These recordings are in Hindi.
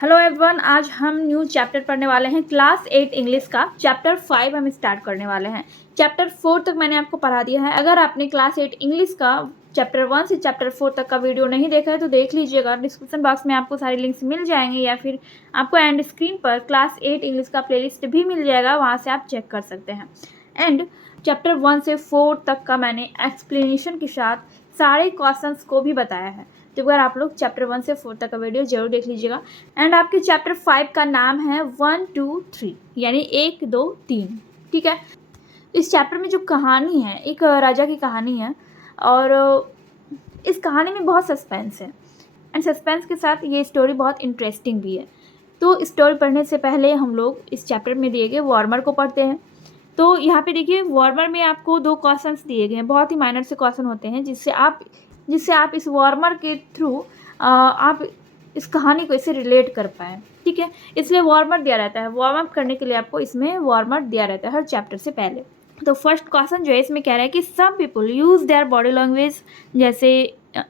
हेलो एवरीवन, आज हम न्यू चैप्टर पढ़ने वाले हैं क्लास 8 इंग्लिश का। चैप्टर 5 हम स्टार्ट करने वाले हैं। चैप्टर 4 तक मैंने आपको पढ़ा दिया है। अगर आपने क्लास 8 इंग्लिश का चैप्टर 1 से चैप्टर 4 तक का वीडियो नहीं देखा है तो देख लीजिएगा। डिस्क्रिप्शन बॉक्स में आपको सारी लिंक्स मिल जाएंगे या फिर आपको एंड स्क्रीन पर क्लास 8 इंग्लिश का प्लेलिस्ट भी मिल जाएगा, वहाँ से आप चेक कर सकते हैं। एंड चैप्टर 1 से 4 तक का मैंने एक्सप्लेनेशन के साथ सारे क्वेश्चंस को भी बताया है। तो अगर आप लोग चैप्टर 1 से 4 तक का वीडियो जरूर देख लीजिएगा। एंड आपके चैप्टर 5 का नाम है 1 2 3, यानी 1 2 3। ठीक है। इस चैप्टर में जो कहानी है, एक राजा की कहानी है और इस कहानी में बहुत सस्पेंस है एंड सस्पेंस के साथ ये स्टोरी बहुत इंटरेस्टिंग भी है। तो स्टोरी पढ़ने से पहले हम लोग इस चैप्टर में दिए गए वार्मर को पढ़ते हैं। तो यहाँ पे देखिए, वार्मर में आपको 2 क्वेश्चंस दिए गए हैं। बहुत ही माइनर से क्वेश्चन होते हैं जिससे आप इस वार्मर के थ्रू आप इस कहानी को इससे रिलेट कर पाएँ। ठीक है, इसलिए वार्मर दिया रहता है। वार्म अप करने के लिए आपको इसमें वार्मर दिया रहता है हर चैप्टर से पहले। तो फर्स्ट क्वेश्चन जो है इसमें कह रहा है कि some people use their body language, जैसे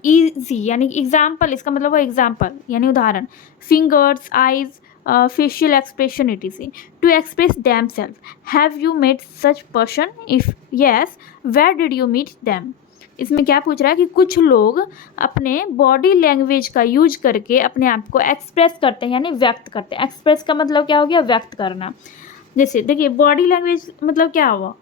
ईजी यानी एग्जाम्पल, इसका मतलब है एग्जाम्पल यानी उदाहरण, fingers, eyes, facial expression etc to express themselves. Have you met such person? If yes, where did you meet them? इसमें क्या पूछ रहा है कि कुछ लोग अपने बॉडी लैंग्वेज का यूज करके अपने आप को एक्सप्रेस करते हैं, यानी व्यक्त करते हैं। एक्सप्रेस का मतलब क्या हो गया? व्यक्त करना। जैसे देखिए, बॉडी लैंग्वेज मतलब क्या हुआ?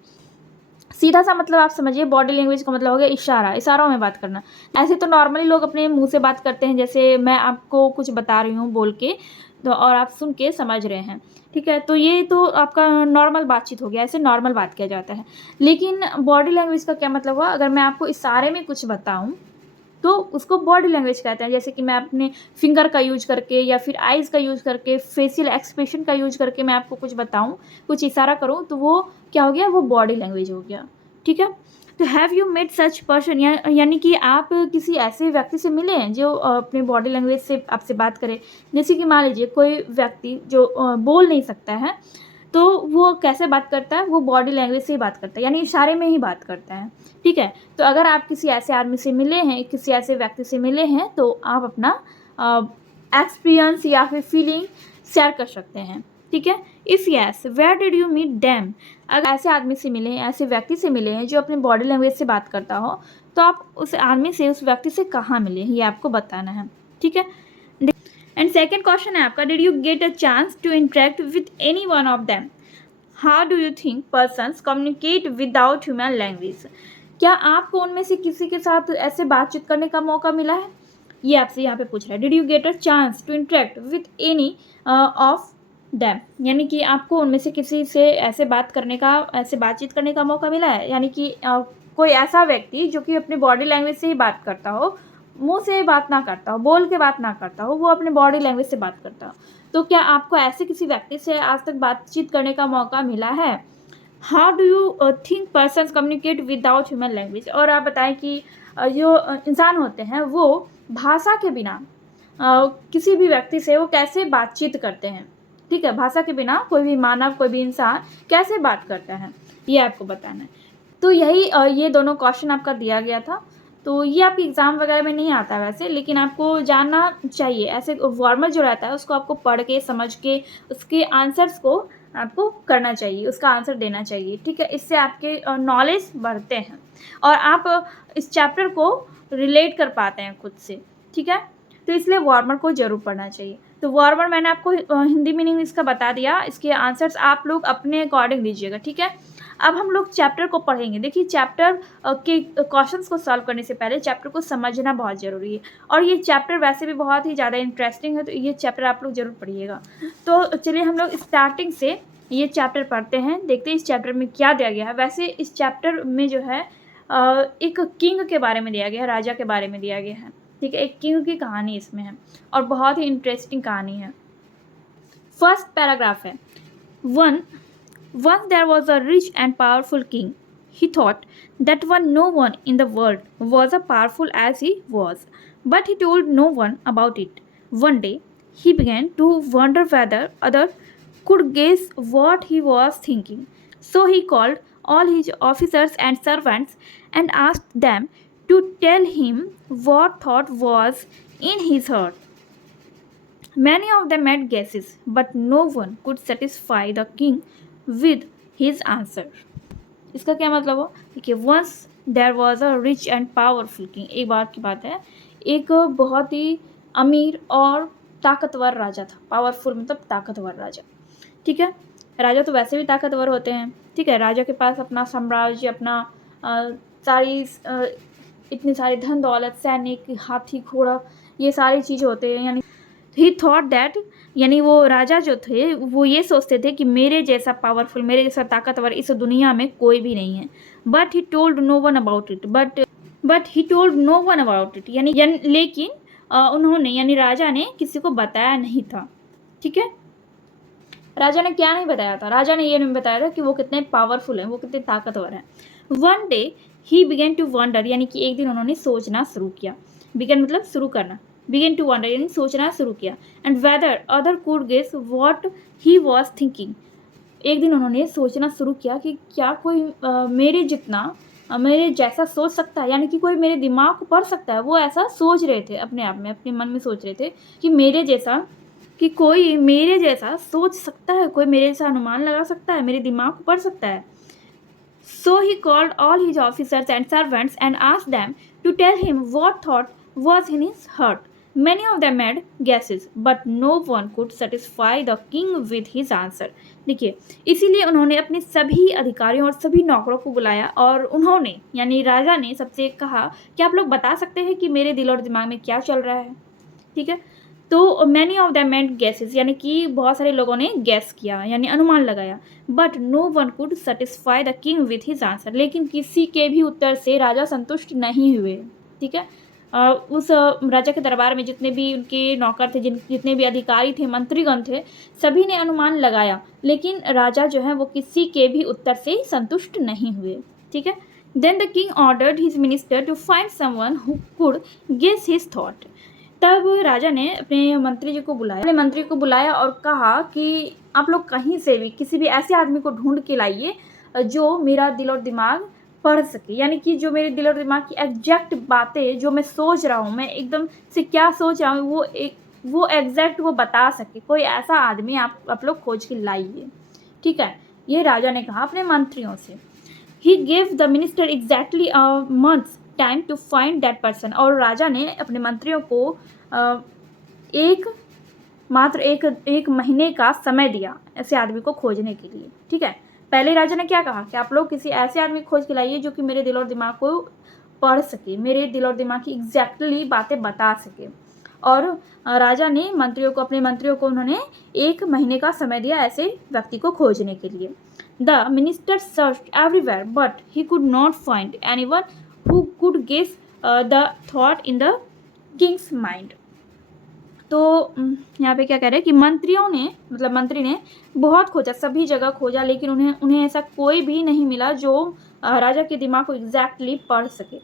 सीधा सा मतलब आप समझिए, बॉडी लैंग्वेज का मतलब हो गया इशारा, इशारों में बात करना। ऐसे तो नॉर्मली लोग अपने मुंह से बात करते हैं, जैसे मैं आपको कुछ बता रही हूँ बोल के, तो और आप सुन के समझ रहे हैं। ठीक है, तो ये तो आपका नॉर्मल बातचीत हो गया, ऐसे नॉर्मल बात किया जाता है। लेकिन बॉडी लैंग्वेज का क्या मतलब हुआ? अगर मैं आपको इशारे में कुछ बताऊँ तो उसको बॉडी लैंग्वेज कहते हैं। जैसे कि मैं अपने फिंगर का यूज करके या फिर आइज़ का यूज करके, फेशियल एक्सप्रेशन का यूज करके मैं आपको कुछ बताऊं, कुछ इशारा करूं, तो वो क्या हो गया? वो बॉडी लैंग्वेज हो गया। ठीक है। तो have you met such person, यानी कि आप किसी ऐसे व्यक्ति से मिले हैं जो अपने बॉडी लैंग्वेज से आपसे बात करे। जैसे कि मान लीजिए कोई व्यक्ति जो बोल नहीं सकता है, तो वो कैसे बात करता है? वो बॉडी लैंग्वेज से ही बात करता है, यानी इशारे में ही बात करता है। ठीक है। तो अगर आप किसी ऐसे आदमी से मिले हैं, किसी ऐसे व्यक्ति से मिले हैं, तो आप अपना एक्सपीरियंस या फिर फीलिंग शेयर कर सकते हैं। ठीक है। If yes, where did you meet them? अगर ऐसे आदमी से मिले हैं, ऐसे व्यक्ति से मिले हैं जो अपने बॉडी लैंग्वेज से बात करता हो, तो आप उस आदमी से, उस व्यक्ति से कहाँ मिले हैं, ये आपको बताना है। ठीक है। एंड सेकेंड क्वेश्चन है आपका, did you get a chance to interact with any one of them? How do you think persons communicate without human language? क्या आपको उनमें से किसी के साथ ऐसे बातचीत करने का मौका मिला है? ये आपसे यहाँ पे पूछ रहा है। Did you get a chance to interact with any of them, यानी कि आपको उनमें से किसी से ऐसे बातचीत करने का मौका मिला है, यानी कि कोई ऐसा व्यक्ति जो कि अपने बॉडी लैंग्वेज से ही बात करता हो, मुंह से बात ना करता हो, बोल के बात ना करता हो, वो अपने बॉडी लैंग्वेज से बात करता हो। तो क्या आपको ऐसे किसी व्यक्ति से आज तक बातचीत करने का मौका मिला है? How do you think persons communicate without human language? और आप बताएं कि जो इंसान होते हैं वो भाषा के बिना किसी भी व्यक्ति से वो कैसे बातचीत करते हैं। ठीक है, भाषा के बिना कोई भी मानव, कोई भी इंसान कैसे बात करता है, ये आपको बताना है। तो ये दोनों क्वेश्चन आपका दिया गया था। तो ये आपके एग्ज़ाम वगैरह में नहीं आता वैसे, लेकिन आपको जानना चाहिए। ऐसे वार्मर जो रहता है उसको आपको पढ़ के, समझ के, उसके आंसर्स को आपको करना चाहिए, उसका आंसर देना चाहिए। ठीक है, इससे आपके नॉलेज बढ़ते हैं और आप इस चैप्टर को रिलेट कर पाते हैं खुद से। ठीक है, तो इसलिए वार्मर को ज़रूर पढ़ना चाहिए। तो वार्मर मैंने आपको हिंदी मीनिंग इसका बता दिया, इसके आंसर्स आप लोग अपने अकॉर्डिंग दीजिएगा। ठीक है। अब हम लोग चैप्टर को पढ़ेंगे। देखिए, चैप्टर के क्वेश्चंस को सॉल्व करने से पहले चैप्टर को समझना बहुत ज़रूरी है, और ये चैप्टर वैसे भी बहुत ही ज़्यादा इंटरेस्टिंग है, तो ये चैप्टर आप लोग ज़रूर पढ़िएगा। तो चलिए हम लोग स्टार्टिंग से ये चैप्टर पढ़ते हैं, देखते हैं इस चैप्टर में क्या दिया गया है। वैसे इस चैप्टर में जो है एक किंग के बारे में दिया गया है, राजा के बारे में दिया गया है। ठीक है, एक किंग की कहानी इसमें है और बहुत ही इंटरेस्टिंग कहानी है। फर्स्ट पैराग्राफ है, Once there was a rich and powerful king. He thought that no one in the world was as powerful as he was, but he told no one about it. One day, he began to wonder whether others could guess what he was thinking. So he called all his officers and servants and asked them to tell him what thought was in his heart. Many of them had guesses, but no one could satisfy the king with his answer. इसका क्या मतलब हो कि once there was a rich and powerful king, एक बार की बात है, एक बहुत ही अमीर और ताकतवर राजा था। पावरफुल मतलब ताकतवर राजा, ठीक है। राजा तो वैसे भी ताकतवर होते हैं, ठीक है। राजा के पास अपना साम्राज्य, अपना सारी इतनी सारी धन दौलत, सैनिक, हाथी, घोड़ा, ये सारी चीज़ होते हैं। यानी ही थॉट दैट, यानी वो राजा जो थे वो ये सोचते थे कि मेरे जैसा पावरफुल, मेरे जैसा ताकतवर इस दुनिया में कोई भी नहीं है। But he told no one about it, but he told no one about it, यानी लेकिन उन्होंने, यानी राजा ने किसी को बताया नहीं था, ठीक है। राजा ने क्या नहीं बताया था? राजा ने ये नहीं बताया था कि वो कितने पावरफुल हैं, वो कितने ताकतवर हैं। One day he began to wonder, यानी कि एक दिन उन्होंने सोचना शुरू किया। बिगन मतलब शुरू करना, बिगेन टू वंडर यानी सोचना शुरू किया। And whether other could guess what he was thinking, एक दिन उन्होंने सोचना शुरू किया कि क्या कोई मेरे जितना, मेरे जैसा सोच सकता है, यानी कि कोई मेरे दिमाग को पढ़ सकता है। वो ऐसा सोच रहे थे अपने आप में, अपने मन में सोच रहे थे कि मेरे जैसा, कि कोई मेरे जैसा सोच सकता है, कोई मेरे जैसा अनुमान लगा सकता है, मेरे दिमाग को पढ़ सकता है। So he called all his officers and servants and asked them to tell him what thought was in his heart. Many of them had guesses, but no one could satisfy the king with his answer. देखिए, इसीलिए उन्होंने अपने सभी अधिकारियों और सभी नौकरों को बुलाया और उन्होंने, यानी राजा ने सबसे कहा कि आप लोग बता सकते हैं कि मेरे दिल और दिमाग में क्या चल रहा है, ठीक है। तो many of them made guesses, यानी कि बहुत सारे लोगों ने गैस किया, यानी अनुमान लगाया। But no one could satisfy the king with his answer, लेकिन किसी के भी उत्तर से राजा संतुष्ट नहीं हुए, ठीक है। उस राजा के दरबार में जितने भी उनके नौकर थे, जितने भी अधिकारी थे, मंत्रीगण थे, सभी ने अनुमान लगाया, लेकिन राजा जो है वो किसी के भी उत्तर से संतुष्ट नहीं हुए, ठीक है। Then the king ordered his minister to find someone who could guess his thought. तब राजा ने अपने मंत्री जी को बुलाया, अपने मंत्री को बुलाया और कहा कि आप लोग कहीं से भी किसी भी ऐसे आदमी को ढूंढ के लाइए जो मेरा दिल और दिमाग पढ़ सके, यानी कि जो मेरे दिल और दिमाग की एग्जैक्ट बातें, जो मैं सोच रहा हूँ, मैं एकदम से क्या सोच रहा हूँ, वो एग्जैक्ट वो बता सके। कोई ऐसा आदमी आप लोग खोज के लाइए, ठीक है। ये राजा ने कहा अपने मंत्रियों से। He gave the minister exactly a month's time to find that person, और राजा ने अपने मंत्रियों को मात्र एक महीने का समय दिया ऐसे आदमी को खोजने के लिए, ठीक है। पहले राजा ने क्या कहा कि आप लोग किसी ऐसे आदमी को खोज के लाइए जो कि मेरे दिल और दिमाग को पढ़ सके, मेरे दिल और दिमाग की एग्जैक्टली बातें बता सके। और राजा ने अपने मंत्रियों को उन्होंने 1 महीने का समय दिया ऐसे व्यक्ति को खोजने के लिए। The minister searched everywhere but he could not find anyone who could guess the thought in the king's mind. तो यहाँ पे क्या कह रहे हैं कि मंत्री ने बहुत खोजा, सभी जगह खोजा, लेकिन उन्हें ऐसा कोई भी नहीं मिला जो राजा के दिमाग को एग्जैक्टली पढ़ सके।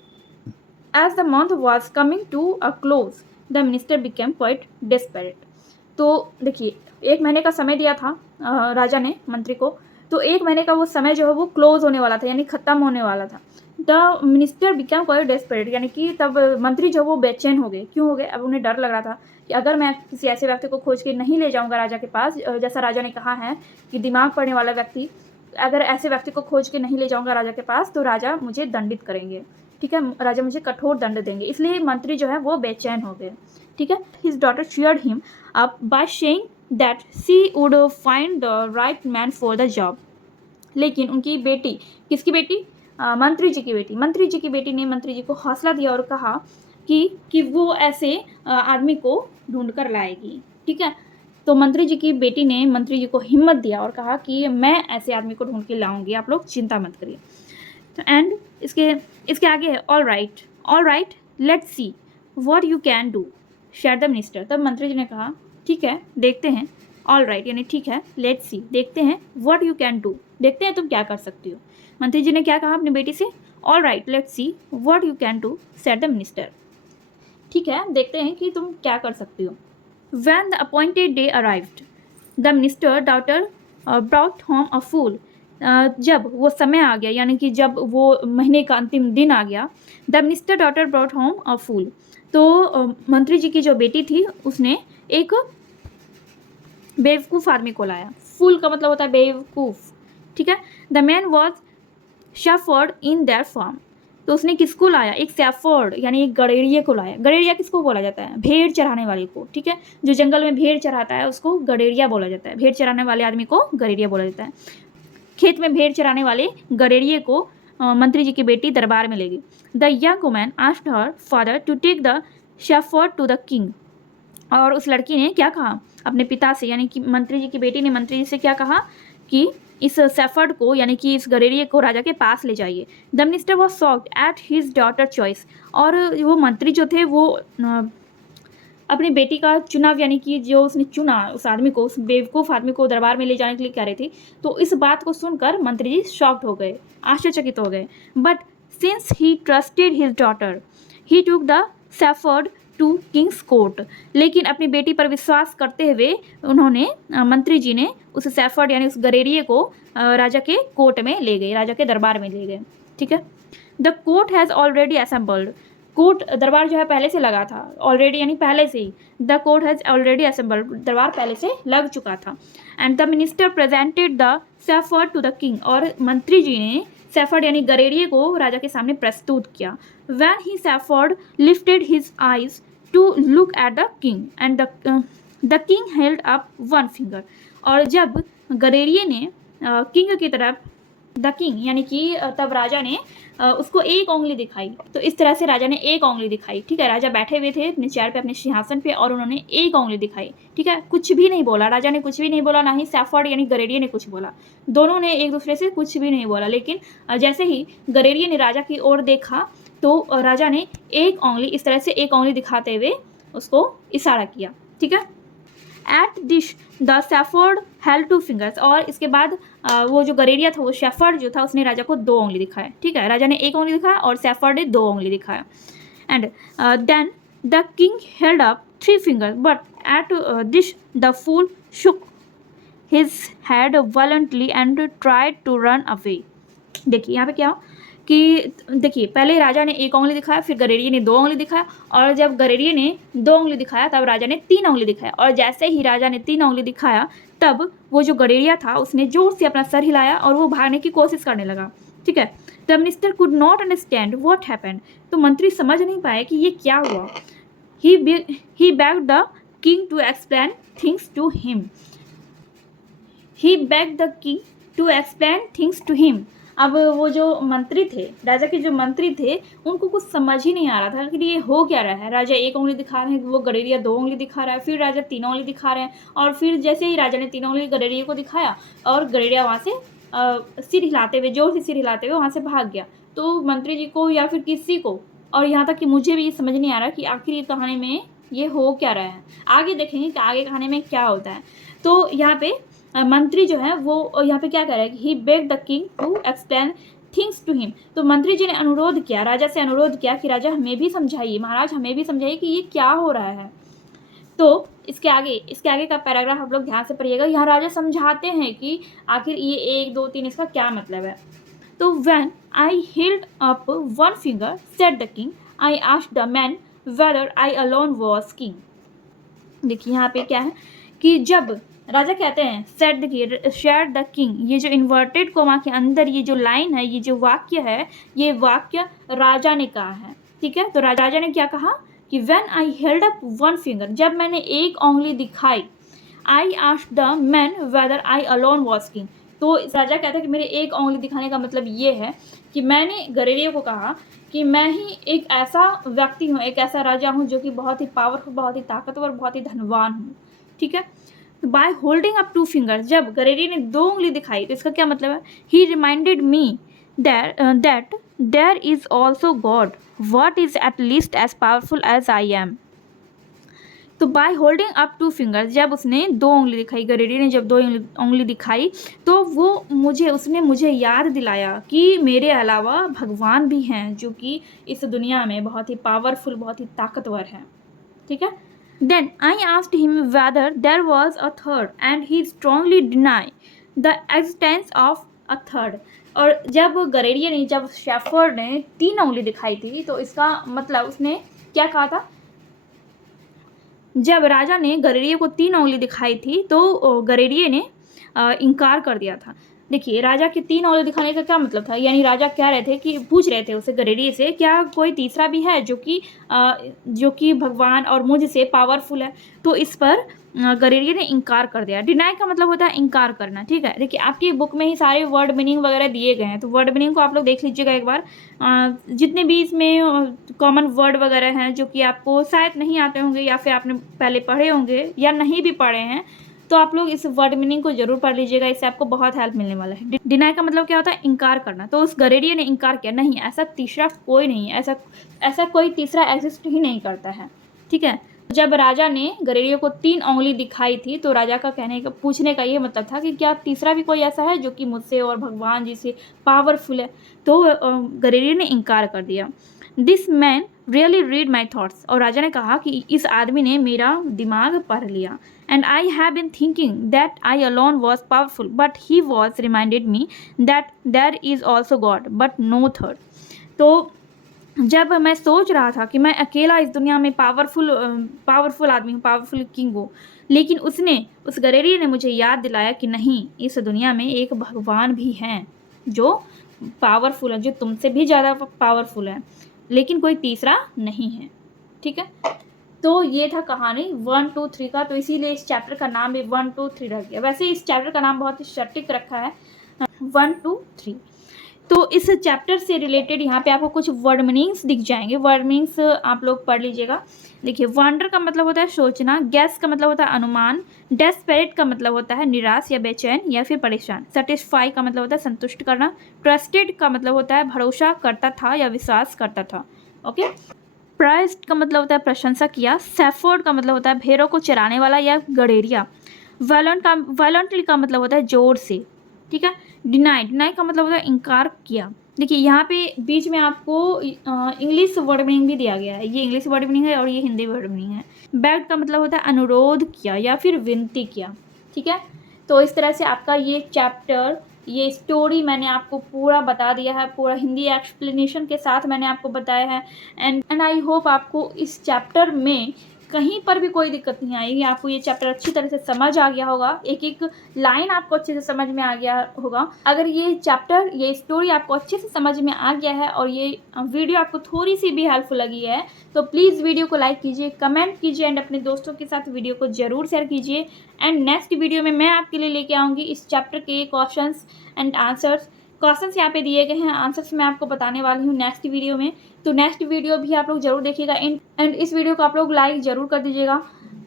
As the month was coming to a close the minister became quite desperate. तो देखिए, 1 महीने का समय दिया था राजा ने मंत्री को, तो 1 महीने का वो समय जो है वो क्लोज होने वाला था, यानी ख़त्म होने वाला था। The minister become quite desperate, यानी कि तब मंत्री जो वो बेचैन हो गए। क्यों हो गए? अब उन्हें डर लग रहा था कि अगर मैं किसी ऐसे व्यक्ति को खोज के नहीं ले जाऊंगा राजा के पास, जैसा राजा ने कहा है कि दिमाग पढ़ने वाला व्यक्ति, अगर ऐसे व्यक्ति को खोज के नहीं ले जाऊंगा राजा के पास तो राजा मुझे दंडित करेंगे, ठीक है, राजा मुझे कठोर दंड देंगे। इसलिए मंत्री जो है वो बेचैन हो गए, ठीक है। His daughter cheered him up by saying that she would find the right man for the job. लेकिन उनकी बेटी, किसकी बेटी? मंत्री जी की बेटी ने मंत्री जी को हौसला दिया और कहा कि वो ऐसे आदमी को ढूंढ कर लाएगी, ठीक है। तो मंत्री जी की बेटी ने मंत्री जी को हिम्मत दिया और कहा कि मैं ऐसे आदमी को ढूंढ के लाऊंगी, आप लोग चिंता मत करिए। तो एंड इसके आगे है all right let's see what you can do share the minister. तब मंत्री जी ने कहा ठीक है, देखते हैं। ऑल राइट यानी ठीक है, लेट्स सी देखते हैं, व्हाट यू कैन डू देखते हैं तुम क्या कर सकती हो। मंत्री जी ने क्या कहा अपनी बेटी से? All right let's see what you can do said the minister. ठीक है, देखते हैं कि तुम क्या कर सकती हो। When the appointed day arrived, the minister daughter brought home a fool. जब वो समय आ गया, यानी कि जब वो महीने का अंतिम दिन आ गया, the minister daughter brought home a fool. तो मंत्री जी की जो बेटी थी उसने एक बेवकूफ़ आदमी को लाया। फूल का मतलब होता है बेवकूफ़, ठीक है। The man was shepherd in their farm, तो उसने किसको लाया, एक शेफर्ड यानी एक गड़ेरिए को लाया। गड़ेरिया किसको बोला जाता है, भेड़ चराने वाले को, ठीक है। जो जंगल में भेड़ चराता है उसको गड़ेरिया बोला जाता है, भेड़ चराने वाले आदमी को गड़ेरिया बोला जाता है। खेत में भेड़ चराने वाले गड़ेरिए को मंत्री जी की बेटी दरबार में ले गई। The young woman asked her father to take the shepherd to the king, और उस लड़की ने क्या कहा अपने पिता से, यानी कि मंत्री जी की बेटी ने मंत्री जी से क्या कहा कि इस शेफर्ड को यानी कि इस गड़ेरिए को राजा के पास ले जाइए। The minister was shocked at his daughter choice, और वो मंत्री जो थे वो अपनी बेटी का चुनाव यानी कि जो उसने चुना उस आदमी को, उस बेवकूफ़ आदमी को दरबार में ले जाने के लिए कह रहे थे, तो इस बात को सुनकर मंत्री जी शॉक्ड हो गए, आश्चर्यचकित हो गए। But since he trusted his daughter he took the shepherd to king's court, लेकिन अपनी बेटी पर विश्वास करते हुए उन्होंने मंत्री जी ने उस शेफर्ड यानी उस गड़ेरिए को राजा के कोर्ट में ले गए, राजा के दरबार में ले गए, ठीक है। The court has already assembled, court दरबार जो है पहले से लगा था, ऑलरेडी यानी पहले से ही। The court has already assembled, दरबार पहले से लग चुका था। And the minister presented the shepherd to the king, और मंत्री जी ने शेफर्ड यानी गड़ेरिए को राजा के सामने प्रस्तुत किया। When he shepherd lifted his eyes to look at the king and the king held up one finger, और जब गड़ेरिए ने किंग की तरफ, द किंग यानी कि तब राजा ने उसको एक उंगली दिखाई, तो इस तरह से राजा ने एक उंगली दिखाई, ठीक है। राजा बैठे हुए थे अपने चेयर पे, अपने सिंहासन पे, और उन्होंने एक उंगली दिखाई, ठीक है। कुछ भी नहीं बोला, राजा ने कुछ भी नहीं बोला, ना ही शेफर्ड यानी गड़ेरिए ने कुछ बोला, दोनों ने एक दूसरे से कुछ भी नहीं बोला। लेकिन जैसे ही गड़ेरिए ने राजा की ओर देखा तो राजा ने एक उंगली, इस तरह से एक उंगली दिखाते हुए उसको इशारा किया, ठीक है। Eight this the shepherd held two fingers, और इसके बाद वो जो गड़ेरिया था, वो शेफर्ड जो था, उसने राजा को दो उंगली दिखाया, ठीक है। राजा ने एक उंगली दिखाया और शेफर्ड ने दो उंगली दिखाया। And then the king held up three fingers, but at this the fool shook his head violently and tried to run away. देखिए यहाँ पे क्या कि देखिए पहले राजा ने एक उंगली दिखाया, फिर गड़ेरिए ने दो उंगली दिखाया, और जब गड़ेरिए ने दो उंगली दिखाया तब राजा ने तीन उंगली दिखाया, और जैसे ही राजा ने तीन उंगली दिखाया तब वो जो गड़ेरिया था उसने जोर से अपना सर हिलाया और वो भागने की कोशिश करने लगा, ठीक है। The minister could not understand what happened, तो मंत्री समझ नहीं पाए कि ये क्या हुआ। He begged the king to explain things to him, he begged the king to explain things to him. अब वो जो मंत्री थे, राजा के जो मंत्री थे, उनको कुछ समझ ही नहीं आ रहा था कि ये हो क्या रहा है। राजा एक उंगली दिखा रहे हैं, वो गड़ेरिया दो उंगली दिखा रहा है, फिर राजा तीन उंगली दिखा रहे हैं, और फिर जैसे ही राजा ने तीन उंगली गड़ेरिया को दिखाया और गड़ेरिया वहाँ से सिर हिलाते हुए, जोर से सिर हिलाते हुए वहाँ से भाग गया। तो मंत्री जी को या फिर किसी को, और यहाँ तक कि मुझे भी ये समझ नहीं आ रहा कि आखिर ये कहानी में ये हो क्या रहा है। आगे देखेंगे कि आगे कहानी में क्या होता है। तो यहाँ पे मंत्री जो है वो यहाँ पे क्या कर रहा है कि he begged the king to explain things to him, तो मंत्री जी ने अनुरोध किया, राजा से अनुरोध किया कि राजा हमें भी समझाइए, महाराज हमें भी समझाइए कि ये क्या हो रहा है। तो इसके आगे का पैराग्राफ आप लोग ध्यान से पढ़िएगा। यहाँ राजा समझाते हैं कि आखिर ये एक दो तीन इसका क्या मतलब है। तो when I healed up one finger said the king, I asked the man whether I alone was king. देखिए यहाँ पे क्या है कि जब राजा कहते हैं सेड देखिए शेयर द किंग, ये जो इन्वर्टेड कोमा के अंदर ये जो लाइन है, ये जो वाक्य है, ये वाक्य राजा ने कहा है, ठीक है। तो राजा ने क्या कहा कि when I held up one finger, जब मैंने एक उंगली दिखाई, I asked the man whether I alone was king, तो राजा कहता है कि मेरे एक उंगली दिखाने का मतलब ये है कि मैंने गड़ेरिया को कहा कि मैं ही एक ऐसा व्यक्ति हूँ, एक ऐसा राजा हूँ जो कि बहुत ही पावरफुल, बहुत ही ताकतवर, बहुत ही धनवान हूँ, ठीक है। Bye holding up two fingers, जब गड़ेरिया ने दो उंगली दिखाई तो इसका क्या मतलब है, he reminded me that there is also God what is at least as powerful as I am. तो by holding up two fingers, जब उसने दो उंगली दिखाई, गड़ेरिया ने जब दो उंगली दिखाई तो वो उसने मुझे याद दिलाया कि मेरे अलावा भगवान भी हैं जो कि इस दुनिया में बहुत ही पावरफुल, बहुत ही ताकतवर हैं, ठीक है। Then I asked him whether there was a third, and he strongly denied the existence of a third. और जब गड़ेरिया ने, जब शेफर्ड ने तीन उंगली दिखाई थी तो इसका मतलब उसने क्या कहा था जब राजा ने गडेरिया को 3 उँगली दिखाई थी तो गडेरिया ने इनकार कर दिया था। देखिए, राजा के 3 उँगली दिखाने का क्या मतलब था? यानी राजा कह रहे थे कि पूछ रहे थे उससे गडेरिया से, क्या कोई तीसरा भी है जो कि भगवान और मुझ से पावरफुल है? तो इस पर गडेरिया ने इनकार कर दिया। डिनाई का मतलब होता है इनकार करना, ठीक है? देखिए, आपकी बुक में ही सारे वर्ड मीनिंग वगैरह दिए गए हैं, तो वर्ड मीनिंग को आप लोग देख लीजिएगा एक बार। जितने भी इसमें कॉमन वर्ड वगैरह हैं जो कि आपको शायद नहीं आते होंगे या फिर आपने पहले पढ़े होंगे या नहीं भी पढ़े हैं, तो आप लोग इस वर्ड मीनिंग को जरूर पढ़ लीजिएगा, इससे आपको बहुत हेल्प मिलने वाला है। डिनाई का मतलब क्या होता है? इनकार करना। तो उस गडेरिया ने इनकार किया, नहीं, ऐसा तीसरा कोई नहीं है, ऐसा कोई तीसरा एग्जिस्ट ही नहीं करता है, ठीक है? जब राजा ने गडेरिया को 3 उँगली दिखाई थी तो राजा का पूछने का ये मतलब था कि क्या तीसरा भी कोई ऐसा है जो कि मुझसे और भगवान जी से पावरफुल है? तो गडेरिया ने इनकार कर दिया। This man really read my thoughts, और राजा ने कहा कि इस आदमी ने मेरा दिमाग पढ़ लिया। And I have been thinking that I alone was powerful, but he was reminded me that there is also god but no third. तो जब मैं सोच रहा था कि मैं अकेला इस दुनिया में पावरफुल आदमी हूँ, पावरफुल किंग हूँ, लेकिन उस गडेरिया ने मुझे याद दिलाया कि नहीं, इस दुनिया में एक भगवान भी हैं जो पावरफुल है, जो तुमसे भी ज़्यादा पावरफुल है, लेकिन कोई तीसरा नहीं है, ठीक है? तो ये था कहानी 1, 2, 3 का। तो इसीलिए इस चैप्टर का नाम भी 1, 2, 3 रख दिया। वैसे इस चैप्टर का नाम बहुत ही सटीक रखा है, 1, 2, 3। तो इस चैप्टर से रिलेटेड यहाँ पे आपको कुछ वर्ड मीनिंग्स दिख जाएंगे। वर्ड मीनिंग्स आप लोग पढ़ लीजिएगा। देखिए, वंडर का मतलब होता है सोचना, गैस का मतलब होता है अनुमान, डेस्परेट का मतलब होता है निराश या बेचैन या फिर परेशान, सेटिस्फाई का मतलब होता है संतुष्ट करना, ट्रस्टेड का मतलब होता है भरोसा करता था या विश्वास करता था, ओके। प्राइज्ड का मतलब होता है प्रशंसा किया, सैफोर्ड का मतलब होता है भेड़ों को चराने वाला या गडेरिया, वायलेंटली का मतलब होता है जोर से, ठीक है। डिनाई का मतलब होता है इनकार किया। देखिए, यहाँ पे बीच में आपको इंग्लिश वर्ड मीनिंग भी दिया गया है, ये इंग्लिश वर्ड मीनिंग है और ये हिंदी वर्ड मीनिंग है। बेग्ड का मतलब होता है अनुरोध किया या फिर विनती किया, ठीक है। तो इस तरह से आपका ये चैप्टर, ये स्टोरी मैंने आपको पूरा बता दिया है, पूरा हिंदी एक्सप्लेनेशन के साथ मैंने आपको बताया है। एंड आई होप आपको इस चैप्टर में कहीं पर भी कोई दिक्कत नहीं आएगी, आपको ये चैप्टर अच्छी तरह से समझ आ गया होगा, एक एक लाइन आपको अच्छे से समझ में आ गया होगा। अगर ये चैप्टर, ये स्टोरी आपको अच्छे से समझ में आ गया है और ये वीडियो आपको थोड़ी सी भी हेल्पफुल लगी है, तो प्लीज़ वीडियो को लाइक कीजिए, कमेंट कीजिए एंड अपने दोस्तों के साथ वीडियो को ज़रूर शेयर कीजिए। एंड नेक्स्ट वीडियो में मैं आपके लिए लेके आऊँगी इस चैप्टर के क्वेश्चंस एंड आंसर्स। क्वेश्चंस यहाँ पे दिए गए हैं, आंसर्स मैं आपको बताने वाली हूँ नेक्स्ट वीडियो में। तो नेक्स्ट वीडियो भी आप लोग जरूर देखिएगा एंड इस वीडियो को आप लोग लाइक ज़रूर कर दीजिएगा।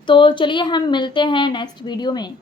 तो चलिए हम मिलते हैं नेक्स्ट वीडियो में।